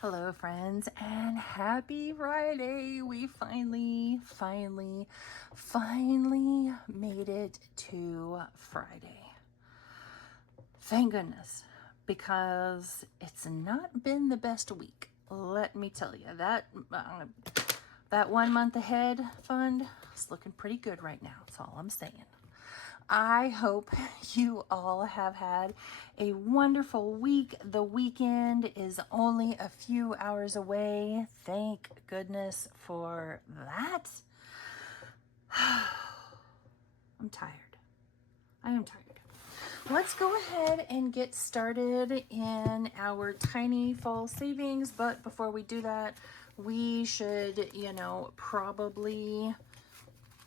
Hello friends, and happy Friday. We finally made it to Friday. Thank goodness, because it's not been the best week. Let me tell you, that 1 month ahead fund is looking pretty good right now. That's all I'm saying. I hope you all have had a wonderful week. The weekend is only a few hours away. Thank goodness for that. I'm tired. I am tired. Let's go ahead and get started in our tiny fall savings. But before we do that, we should, probably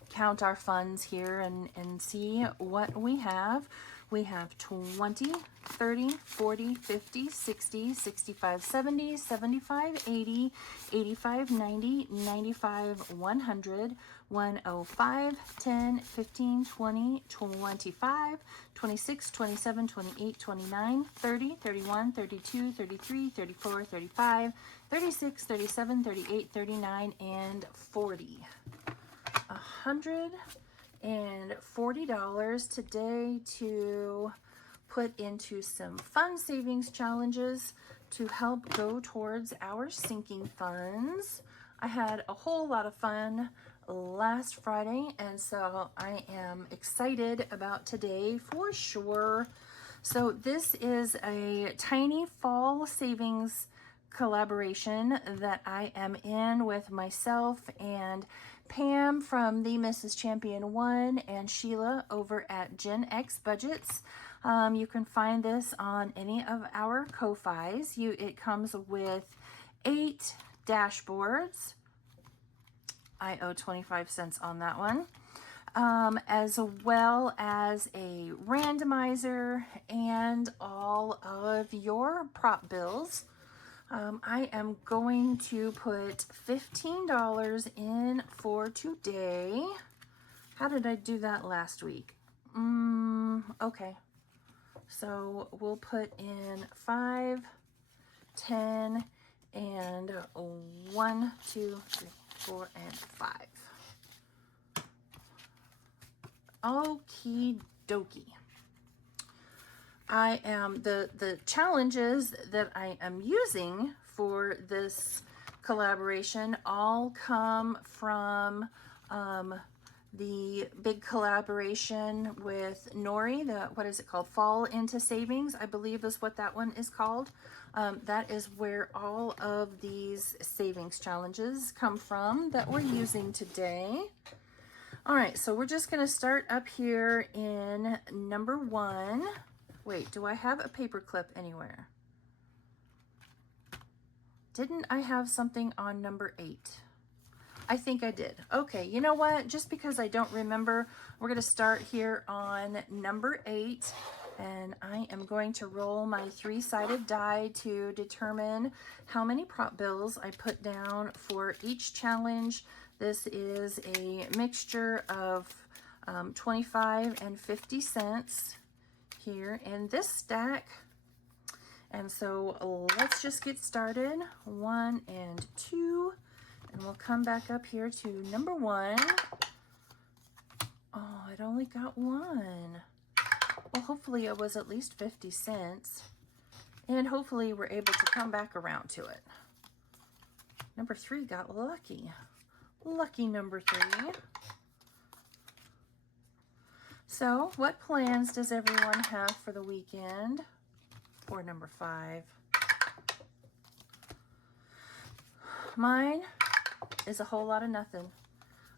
count our funds here and see what we have. We have 20, 30, 40, 50, 60, 65, 70, 75, 80, 85, 90, 95, 100, 105, 10, 15, 20, 25, 26, 27, 28, 29, 30, 31, 32, 33, 34, 35, 36, 37, 38, 39, and 40. $140 today to put into some fun savings challenges to help go towards our sinking funds. I had a whole lot of fun last Friday, and so I am excited about today for sure. So this is a tiny fall savings collaboration that I am in with myself and Pam from the Mrs. Champion 1 and Sheila over at Gen X Budgets. You can find this on any of our Ko-Fis. It comes with 8 dashboards. I owe 25 cents on that one. As well as a randomizer and all of your prop bills. I am going to put $15 in for today. How did I do that last week? Okay. So we'll put in 5, 10, and 1, 2, 3, 4, and 5. Okie dokie. I am the challenges that I am using for this collaboration all come from the big collaboration with Nori, what is it called? Fall into Savings, I believe is what that one is called. That is where all of these savings challenges come from that we're using today. All right, so we're just going to start up here in number 1. Wait, do I have a paper clip anywhere? Didn't I have something on number 8? I think I did. Okay, you know what? Just because I don't remember, we're going to start here on number 8. And I am going to roll my 3-sided die to determine how many prop bills I put down for each challenge. This is a mixture of 25 and 50 cents. Here in this stack. And so let's just get started. 1 and 2, and we'll come back up here to number 1. Oh, it only got 1. Well, hopefully it was at least 50 cents, and hopefully we're able to come back around to it. Number 3 got lucky. Lucky number 3. So, what plans does everyone have for the weekend? Or number 5. Mine is a whole lot of nothing.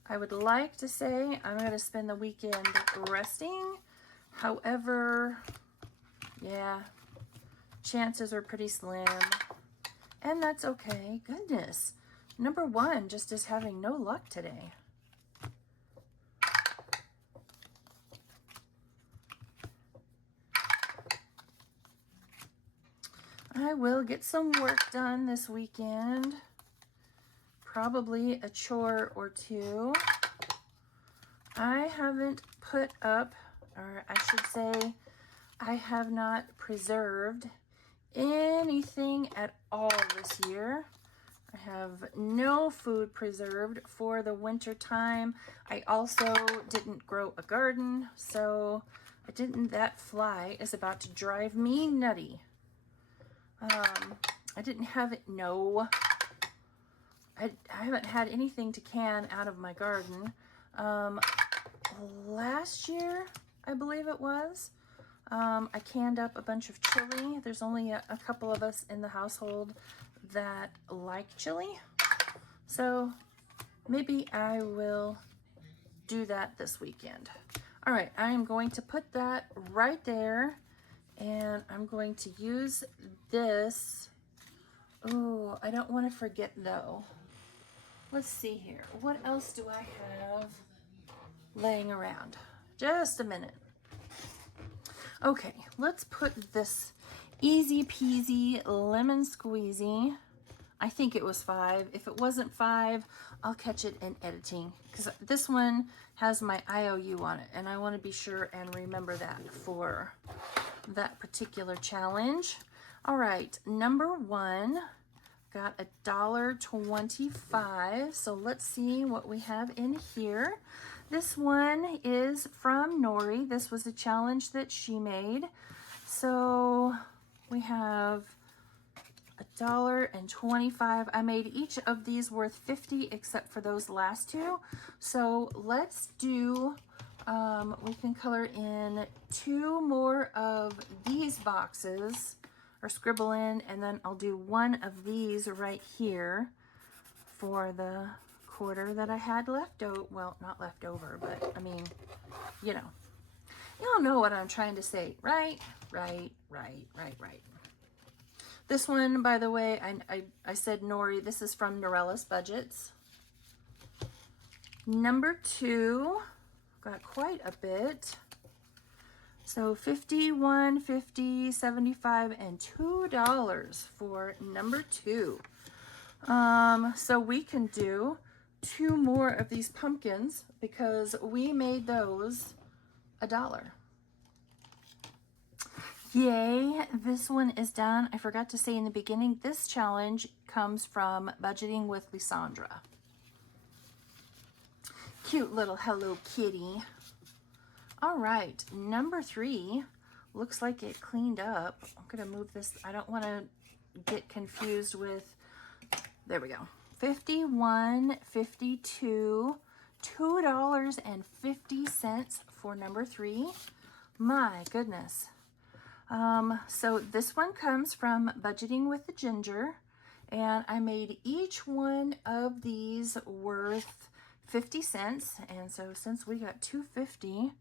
I would like to say I'm going to spend the weekend resting. However, yeah, chances are pretty slim. And that's okay. Goodness. Number 1 just is having no luck today. I will get some work done this weekend. Probably a chore or 2. I haven't put up, or I should say, I have not preserved anything at all this year. I have no food preserved for the winter time. I also didn't grow a garden, so that fly is about to drive me nutty. I didn't have it, no. I haven't had anything to can out of my garden. Last year, I believe it was, I canned up a bunch of chili. There's only a couple of us in the household that like chili. So maybe I will do that this weekend. All right, I am going to put that right there, and I'm going to use this. Oh, I don't want to forget though. Let's see here. What else do I have laying around? Just a minute. Okay, let's put this easy peasy lemon squeezy. I think it was 5. If it wasn't 5, I'll catch it in editing, because this one has my IOU on it, and I want to be sure and remember that for that particular challenge. All right, number 1 got $1.25. So let's see what we have in here. This one is from Nori. This was a challenge that she made. So we have $1.25. I made each of these worth 50 except for those last 2. So let's do, we can color in 2 more of these boxes, or scribble in, and then I'll do 1 of these right here for the quarter that I had left over. Well, not left over, but I mean, you know. Y'all know what I'm trying to say, right? Right. This one, by the way, I said Nori. This is from Norella's Budgets. Number 2, got quite a bit. So 51, 50, 75, and $2 for number 2. So we can do 2 more of these pumpkins because we made those $1. Yay, this one is done. I forgot to say in the beginning, this challenge comes from Budgeting with Lysandra. Cute little Hello Kitty. All right, number 3 looks like it cleaned up. I'm gonna move this. I don't want to get confused with, there we go. 51, 52, $2.50 for number 3. My goodness. So this one comes from Budgeting with the Ginger, and I made each one of these worth 50 cents. And so since we got 250,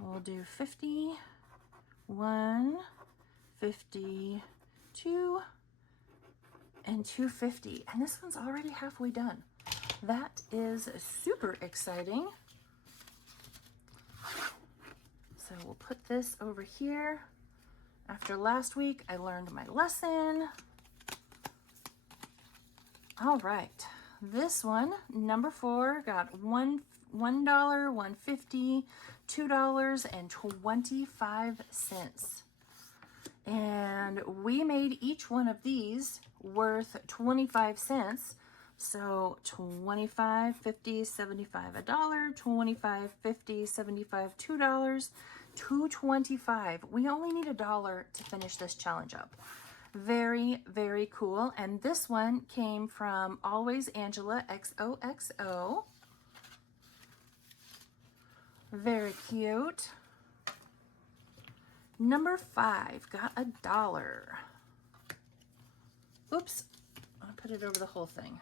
we'll do 51, 52, and 250. And this one's already halfway done. That is super exciting. So we'll put this over here. After last week, I learned my lesson. All right, this one, number 4, got $1, $1.50, $2.25. And we made each one of these worth 25 cents. So 25, 50, 75, $1, 25, 50, 75, $2, $2.25. We only need $1 to finish this challenge up. Very, very cool. And this one came from Always Angela XOXO. Very cute. Number 5 got $1. Oops, I'll put it over the whole thing.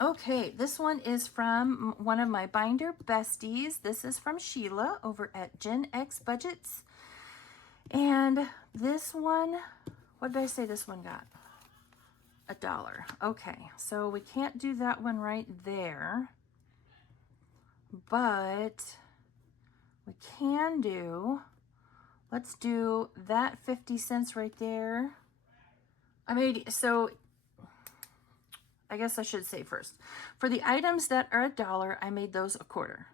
Okay, this one is from one of my binder besties. This is from Sheila over at Gen X Budgets. And this one, what did I say this one got? $1. Okay, so we can't do that one right there. But we can do, let's do that 50 cents right there. So I guess I should say first, for the items that are $1, I made those a quarter.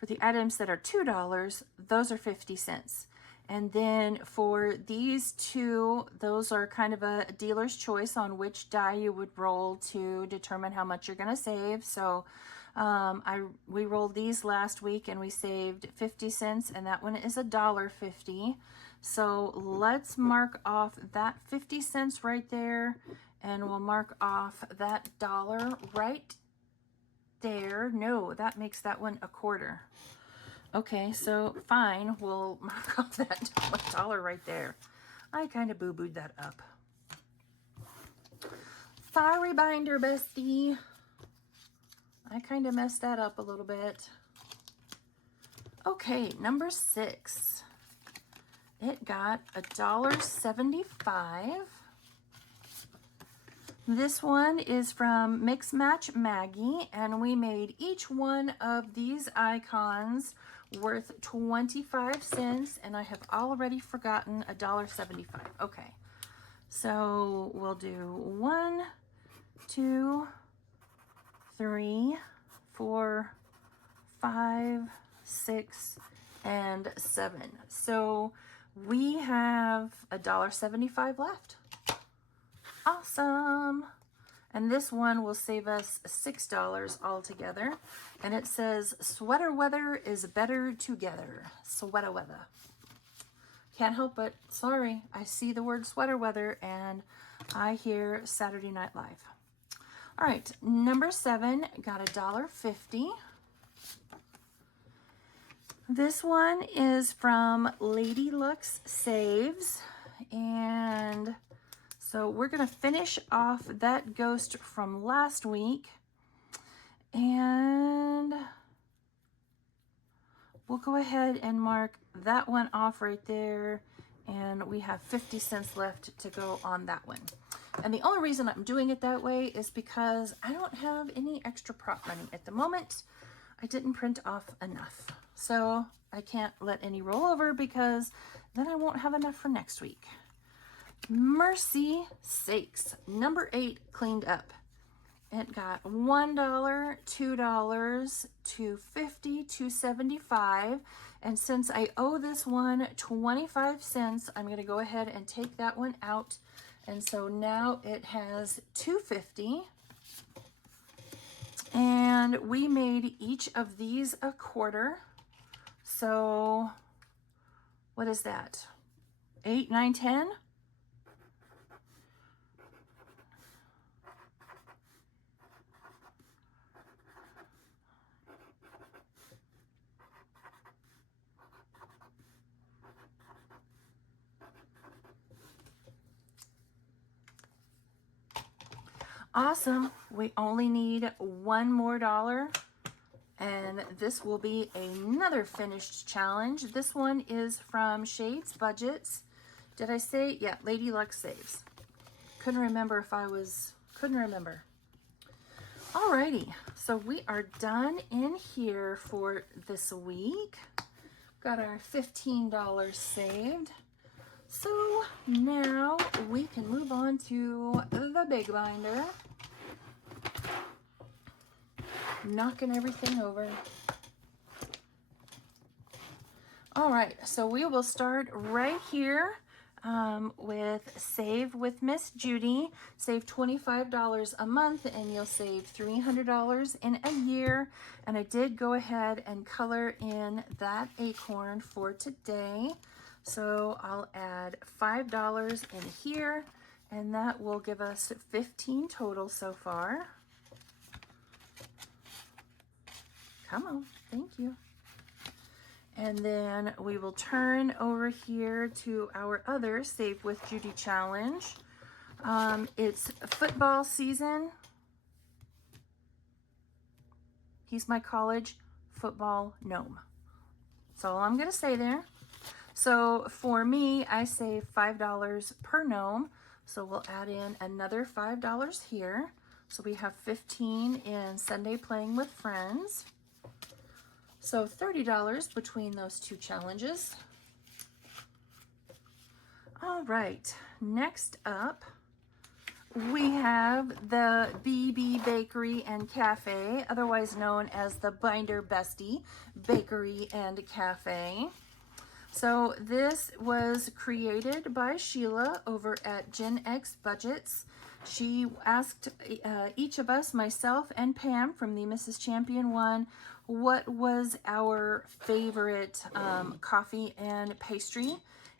For the items that are $2, those are 50 cents. And then for these two, those are kind of a dealer's choice on which die you would roll to determine how much you're going to save. So we rolled these last week and we saved 50 cents, and that one is $1.50. So let's mark off that 50 cents right there, and we'll mark off that dollar right there. No, that makes that one a quarter. Okay, so fine, we'll mark off that dollar right there. I kind of boo-booed that up. Sorry, binder bestie. I kind of messed that up a little bit. Okay, number 6. It got $1.75. This one is from Mix Match Maggie, and we made each one of these icons worth 25 cents, and I have already forgotten $1.75. Okay, so we'll do 1, 2, 3, 4, 5, 6, and 7. So we have $1.75 left. Awesome. And this one will save us $6 altogether. And it says, sweater weather is better together. Sweater weather. Can't help it. Sorry. I see the word sweater weather and I hear Saturday Night Live. All right. Number 7 got $1.50. This one is from Lady Luxe Saves. And so we're going to finish off that ghost from last week, and we'll go ahead and mark that one off right there, and we have 50 cents left to go on that one. And the only reason I'm doing it that way is because I don't have any extra prop money at the moment. I didn't print off enough, so I can't let any roll over because then I won't have enough for next week. Mercy sakes, number 8 cleaned up. It got $1, $2, $2.50, $2.75, and since I owe this one 25 cents, I'm going to go ahead and take that one out, and so now it has $2.50, and we made each of these a quarter. So what is that? 8, 9, 10? Awesome. We only need one more dollar, and this will be another finished challenge. This one is from Shades Budgets. Did I say? Yeah, Lady Luxe Saves. Couldn't remember. Alrighty, so we are done in here for this week. Got our $15 saved. So now we can move on to the big binder. Knocking everything over. All right, so we will start right here with Save with Miss Judy. Save $25 a month and you'll save $300 in a year. And I did go ahead and color in that acorn for today. So I'll add $5 in here, and that will give us 15 total so far. Come on, thank you. And then we will turn over here to our other Save with Judy challenge. It's football season. He's my college football gnome. That's all I'm gonna say there. So for me, I save $5 per gnome. So we'll add in another $5 here. So we have 15 in Sunday Playing with Friends. So $30 between those two challenges. All right, next up, we have the BB Bakery and Cafe, otherwise known as the Binder Bestie Bakery and Cafe. So this was created by Sheila over at Gen X Budgets. She asked each of us, myself and Pam from the Mrs. Champion one, what was our favorite coffee and pastry.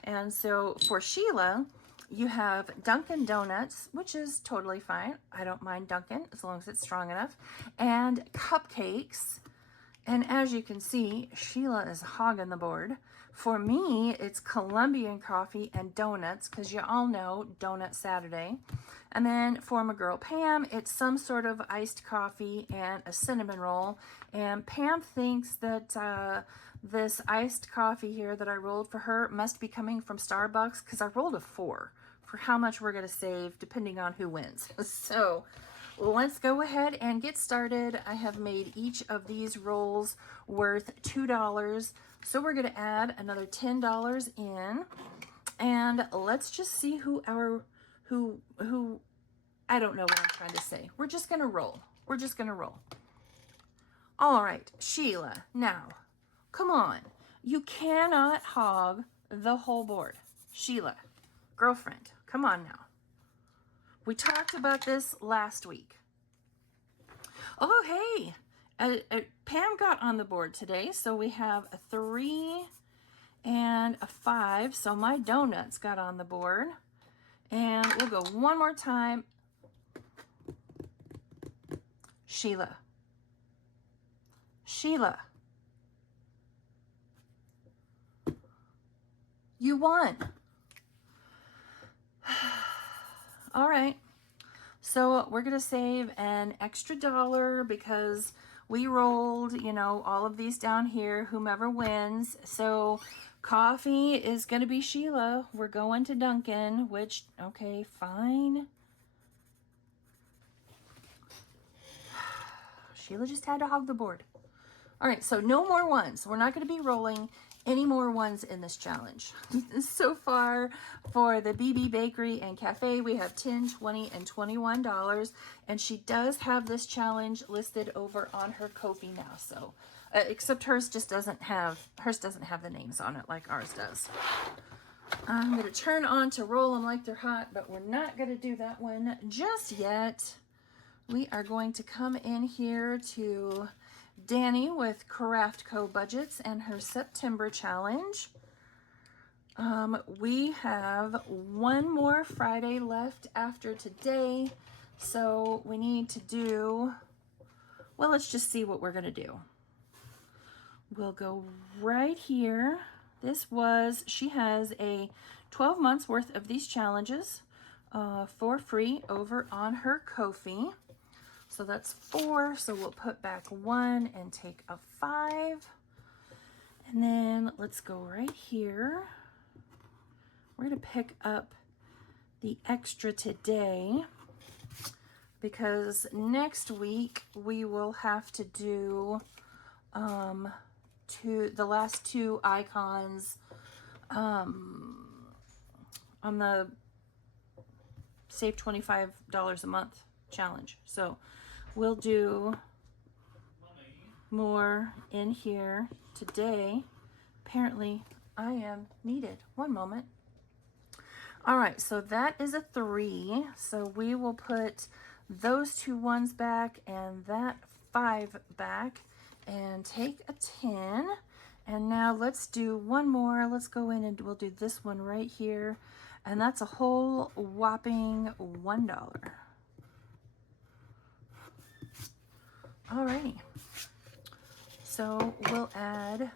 And so for Sheila, you have Dunkin' Donuts, which is totally fine. I don't mind Dunkin' as long as it's strong enough. And cupcakes. And as you can see, Sheila is hogging the board. For me, it's Colombian coffee and donuts, because you all know Donut Saturday. And then for my girl Pam, it's some sort of iced coffee and a cinnamon roll. And Pam thinks that this iced coffee here that I rolled for her must be coming from Starbucks, because I rolled a 4 for how much we're going to save depending on who wins. So let's go ahead and get started. I have made each of these rolls worth $2. So we're going to add another $10 in, and let's just see who I don't know what I'm trying to say. We're just going to roll. We're just going to roll. All right, Sheila, now, come on. You cannot hog the whole board. Sheila, girlfriend, come on now. We talked about this last week. Oh, hey, Pam got on the board today, so we have a 3 and a 5. So my donuts got on the board. And we'll go one more time. Sheila. Sheila. You won. All right. So we're going to save an extra $1 because we rolled, you know, all of these down here, whomever wins. So coffee is going to be Sheila. We're going to Dunkin', which, okay, fine. Sheila just had to hog the board. All right, so no more ones. We're not going to be rolling any more ones in this challenge. So far for the BB Bakery and Cafe, we have $10, $20, and $21. And she does have this challenge listed over on her Ko-fi now. So, except hers doesn't have the names on it like ours does. I'm going to turn on to roll them like they're hot, but we're not going to do that one just yet. We are going to come in here to Danny with Craft Co Budgets and her September challenge. We have one more Friday left after today, so we need to do, well, let's just see what we're going to do. We'll go right here. She has a 12 months worth of these challenges for free over on her Ko-fi. So that's 4, so we'll put back 1 and take a 5. And then let's go right here. We're going to pick up the extra today because next week we will have to do the last 2 icons on the Save $25 a month challenge. So we'll do more in here today. Apparently I am needed. One moment. All right, so that is a 3. So we will put those 2 ones back and that 5 back and take a 10. And now let's do one more. Let's go in and we'll do this one right here. And that's a whole whopping $1. Alrighty, so we'll add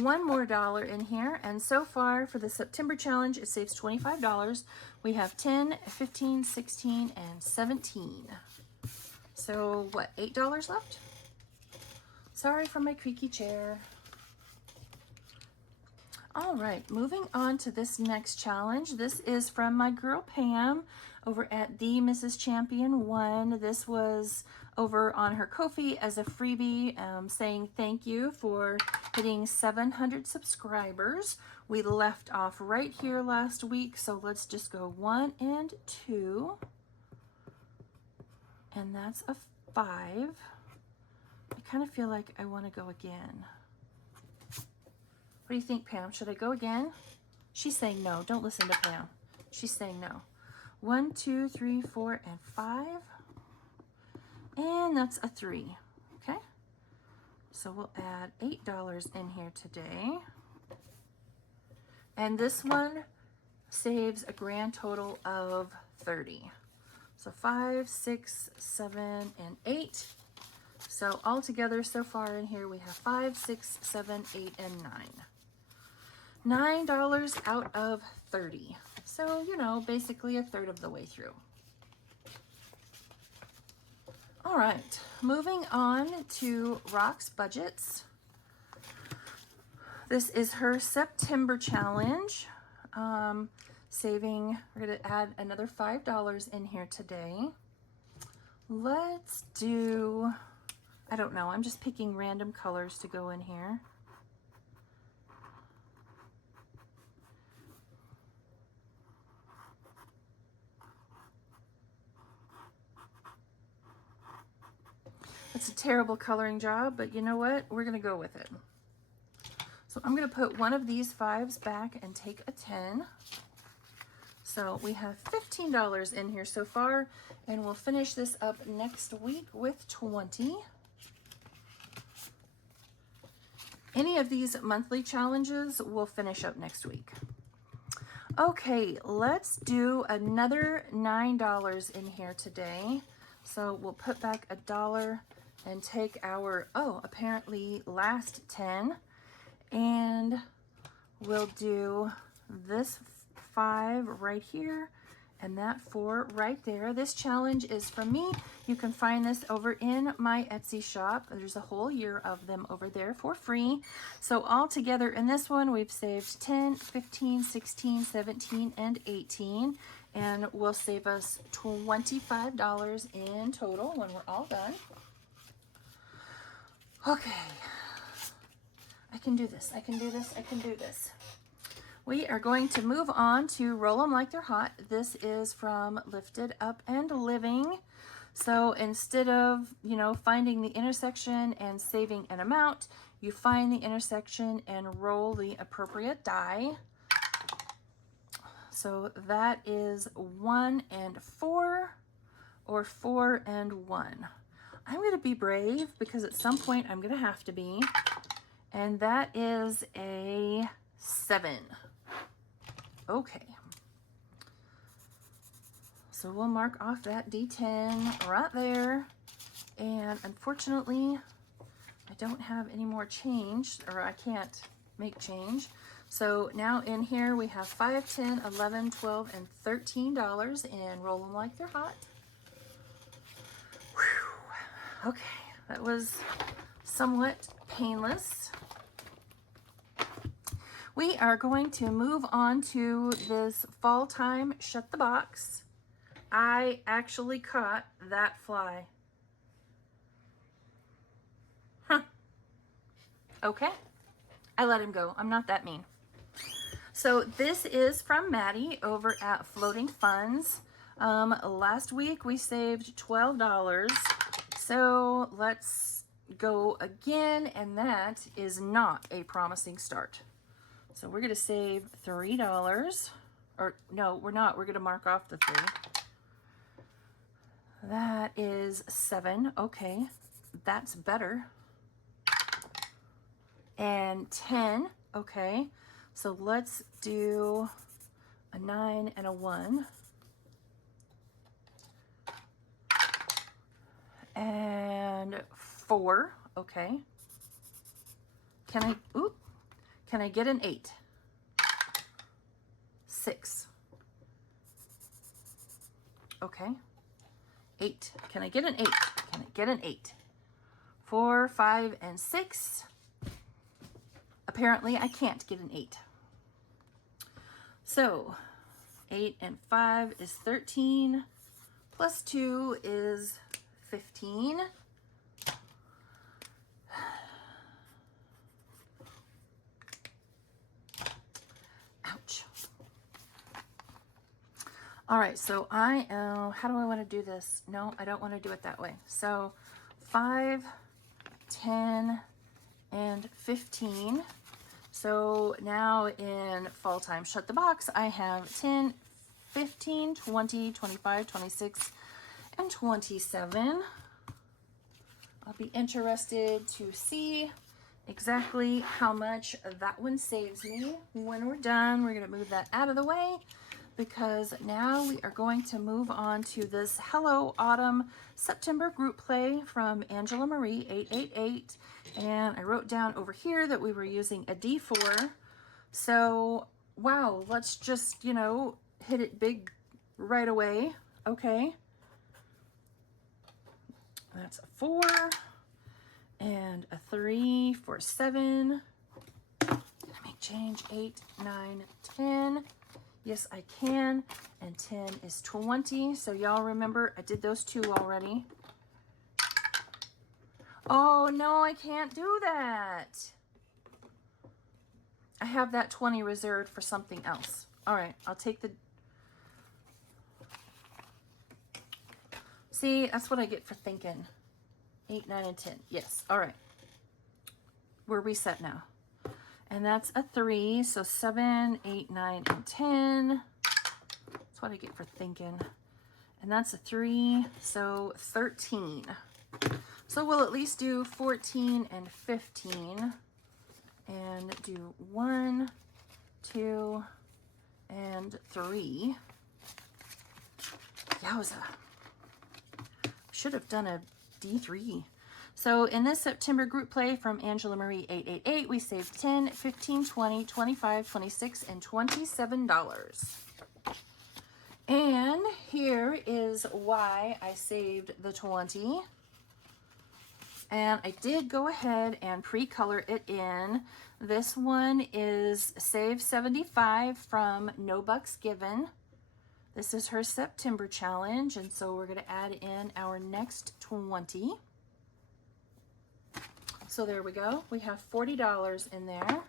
one more $1 in here, and so far for the September challenge, it saves $25. We have 10, 15, 16, and 17. So what, $8 left? Sorry for my creaky chair. All right, moving on to this next challenge. This is from my girl Pam over at the Mrs. Champion 1. This was over on her Ko-fi as a freebie, saying thank you for hitting 700 subscribers. We left off right here last week, so let's just go 1 and 2. and that's a 5. I kind of feel like I want to go again. What do you think, Pam? Should I go again? She's saying no. Don't listen to Pam. She's saying no. 1, 2, 3, 4, and 5. And that's a 3. Okay. So we'll add $8 in here today. And this one saves a grand total of 30. So 5, 6, 7, and 8. So all together so far in here we have 5, 6, 7, 8, and 9. $9 out of 30. So, you know, basically a third of the way through. All right, moving on to Rock's Budgets. This is her September challenge. Saving, we're gonna add another $5 in here today. Let's do, I don't know, I'm just picking random colors to go in here. It's a terrible coloring job, but you know what? We're gonna go with it. So I'm gonna put one of these 5s back and take a 10. So we have $15 in here so far, and we'll finish this up next week with 20. Any of these monthly challenges will finish up next week. Okay, let's do another $9 in here today. So we'll put back $1 and take our, apparently last 10, and we'll do this 5 right here and that 4 right there. This challenge is from me. You can find this over in my Etsy shop. There's a whole year of them over there for free. So all together in this one, we've saved 10, 15, 16, 17, and 18, and will save us $25 in total when we're all done. Okay, I can do this, I can do this, I can do this. We are going to move on to Roll 'em Like They're Hot. This is from Lifted Up and Living. So instead of, you know, finding the intersection and saving an amount, you find the intersection and roll the appropriate die. So that is 1 and 4, or 4 and 1. I'm going to be brave because at some point I'm going to have to be. And that is a 7. Okay. So we'll mark off that D10 right there. And unfortunately, I don't have any more change, or I can't make change. So now in here we have 5, 10, 11, 12, and $13 in Roll 'em Like They're Hot. Whew. Okay, that was somewhat painless. We are going to move on to this Fall Time Shut the Box. I actually caught that fly. Huh. Okay. I let him go. I'm not that mean. So this is from Maddie over at Floating Funds. Last week we saved $12. So let's go again, and that is not a promising start. So we're going to save $3. Or no, we're not. We're going to mark off the 3. That is 7. Okay, that's better. And 10. Okay, so let's do a 9 and a 1. And 4. Okay. Can I get an 8? 6. Okay. 8. Can I get an 8? Can I get an 8? 4, 5, and 6. Apparently I can't get an 8. So 8 and 5 is 13. Plus 2 is 15. Ouch. All right, so how do I want to do this? No, I don't want to do it that way. So 5, 10, and 15. So now in fall time, shut the box, I have 10, 15, 20, 25, 26, and 27. I'll be interested to see exactly how much that one saves me. When we're done, we're going to move that out of the way because now we are going to move on to this Hello Autumn September group play from Angela Marie 888. And I wrote down over here that we were using a D4. So, wow, let's just, hit it big right away. Okay. That's a 4 and a 3 for 7. Can I make change? 8, 9, 10. Yes, I can. And 10 is 20. So y'all remember I did those two already. Oh, no, I can't do that. I have that 20 reserved for something else. All right, I'll take the... See, that's what I get for thinking. 8, 9, and 10. Yes, all right. We're reset now. And that's a 3, so 7, 8, 9, and 10. That's what I get for thinking. And that's a 3, so 13. So we'll at least do 14 and 15. And do 1, 2, and 3. Yowza. Should have done a D3. So in this September group play from Angela Marie 888, we saved 10, 15, 20, 25, 26, and $27. And here is why I saved the 20. And I did go ahead and pre-color it in. This one is Save 75 from No Bucks Given. This is her September challenge, and so we're going to add in our next 20. So there we go. We have $40 in there.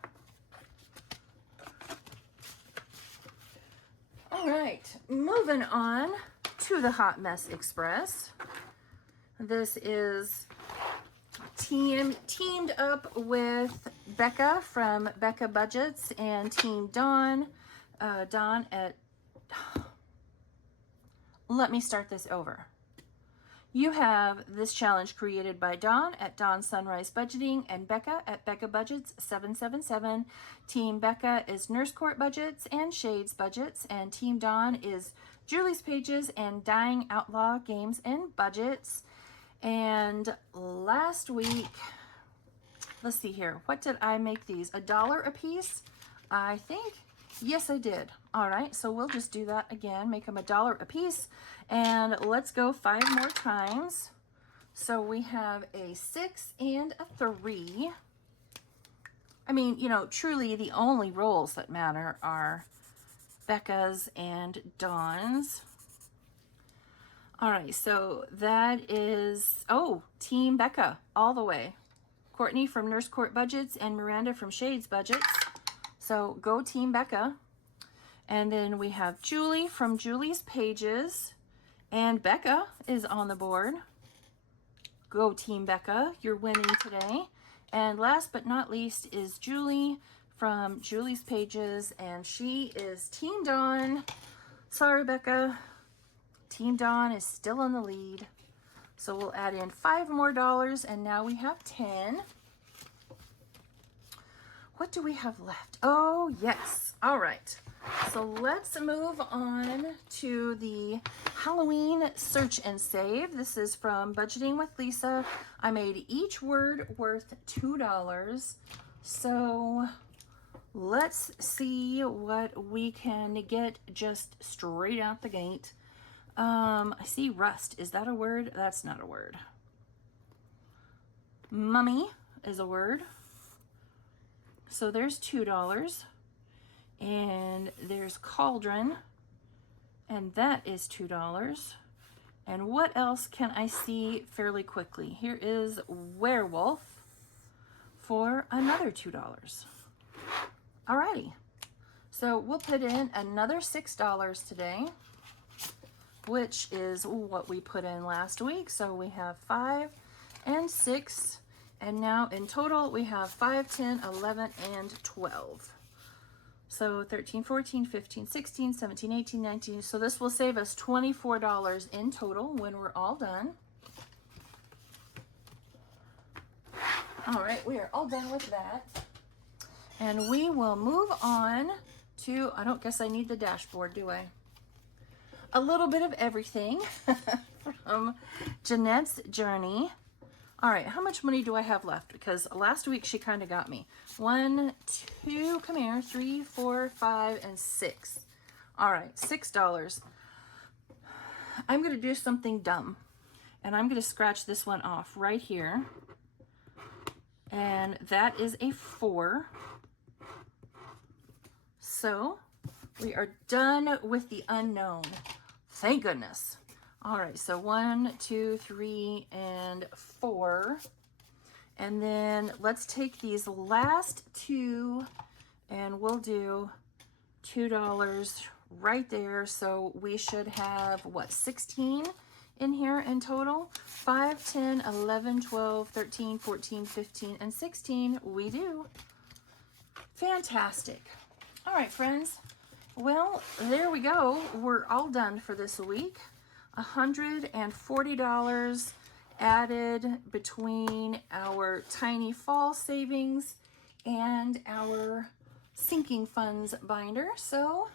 All right, moving on to the Hot Mess Express. This is teamed up with Becca from Becca Budgets and Team Dawn. Dawn at... Let me start this over. You have this challenge created by Dawn at Dawn Sunrise Budgeting and Becca at Becca Budgets 777. Team Becca is Nurse Court Budgets and Shades Budgets, and Team Dawn is Julie's Pages and Dying Outlaw Games and Budgets. And last week, let's see here, what did I make these? $1 a piece, I think. Yes, I did. All right, so we'll just do that again, make them $1 a piece, and let's go 5 more times. So we have a 6 and a 3. I mean, truly the only rolls that matter are Becca's and Dawn's. All right, so that is, Team Becca all the way. Courtney from Nurse Court Budgets and Miranda from Shades Budgets. So go Team Becca. And then we have Julie from Julie's Pages. And Becca is on the board. Go Team Becca, you're winning today. And last but not least is Julie from Julie's Pages. And she is Team Dawn. Sorry, Becca. Team Dawn is still in the lead. So we'll add in $5 more, and now we have 10. What do we have left? Oh, yes. All right. So let's move on to the Halloween Search and Save. This is from Budgeting with Lisa. I made each word worth $2. So let's see what we can get just straight out the gate. I see rust. Is that a word? That's not a word. Mummy is a word. So there's $2. And there's cauldron. And that is $2. And what else can I see fairly quickly? Here is werewolf for another $2. Alrighty. So we'll put in another $6 today. which is what we put in last week. So we have 5 and 6, and now in total we have 5, 10, 11, and 12. So 13, 14, 15, 16, 17, 18, 19. So this will save us $24 in total when we're all done. All right, we are all done with that. And we will move on to, I don't guess I need the dashboard, do I? A little bit of everything from Jeanette's Journey. All right, how much money do I have left? Because last week she kind of got me. 1, 2, come here, 3, 4, 5, and 6. All right, $6. I'm going to do something dumb, and I'm going to scratch this one off right here. And that is a 4. So we are done with the unknown. Thank goodness. All right, so 1, 2, 3, and 4. And then let's take these last 2 and we'll do $2 right there. So we should have, what, 16 in here in total? 5, 10, 11, 12, 13, 14, 15, and 16. We do. Fantastic. All right, friends. Well, there we go. We're all done for this week. $140 added between our tiny fall savings and our sinking funds binder. So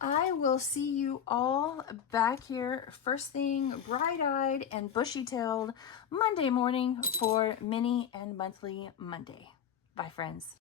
I will see you all back here first thing, bright-eyed and bushy-tailed Monday morning for Mini and Monthly Monday. Bye, friends.